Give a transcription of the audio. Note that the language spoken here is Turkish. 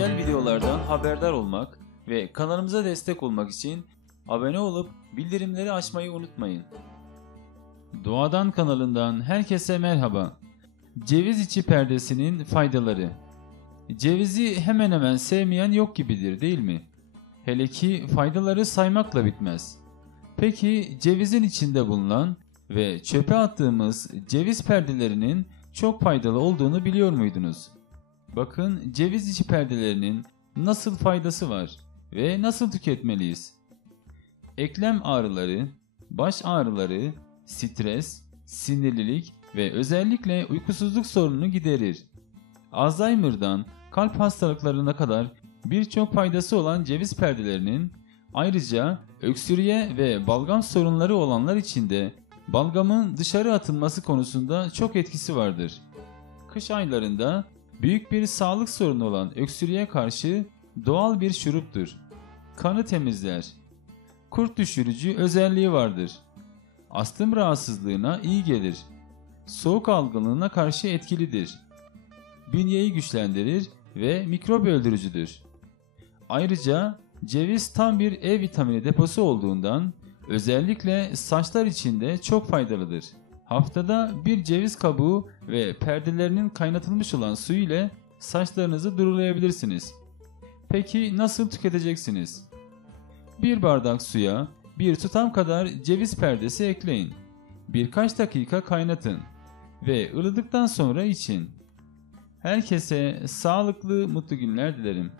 güncel videolardan haberdar olmak ve kanalımıza destek olmak için abone olup bildirimleri açmayı unutmayın. Doğadan kanalından herkese merhaba. Ceviz içi perdesinin faydaları. Cevizi hemen hemen sevmeyen yok gibidir, değil mi? Hele ki faydaları saymakla bitmez. Peki cevizin içinde bulunan ve çöpe attığımız ceviz perdelerinin çok faydalı olduğunu biliyor muydunuz? Bakın ceviz içi perdelerinin nasıl faydası var ve nasıl tüketmeliyiz? Eklem ağrıları, baş ağrıları, stres, sinirlilik ve özellikle uykusuzluk sorununu giderir. Alzheimer'dan kalp hastalıklarına kadar birçok faydası olan ceviz perdelerinin ayrıca öksürüğe ve balgam sorunları olanlar için de balgamın dışarı atılması konusunda çok etkisi vardır. Kış aylarında büyük bir sağlık sorunu olan öksürüğe karşı doğal bir şuruptur. Kanı temizler. Kurt düşürücü özelliği vardır. Astım rahatsızlığına iyi gelir. Soğuk algınlığına karşı etkilidir. Bünyeyi güçlendirir ve mikrop öldürücüdür. Ayrıca ceviz tam bir E vitamini deposu olduğundan özellikle saçlar için de çok faydalıdır. Haftada bir ceviz kabuğu ve perdelerinin kaynatılmış olan suyu ile saçlarınızı durulayabilirsiniz. Peki nasıl tüketeceksiniz? Bir bardak suya bir tutam kadar ceviz perdesi ekleyin. Birkaç dakika kaynatın ve ılıdıktan sonra için. Herkese sağlıklı, mutlu günler dilerim.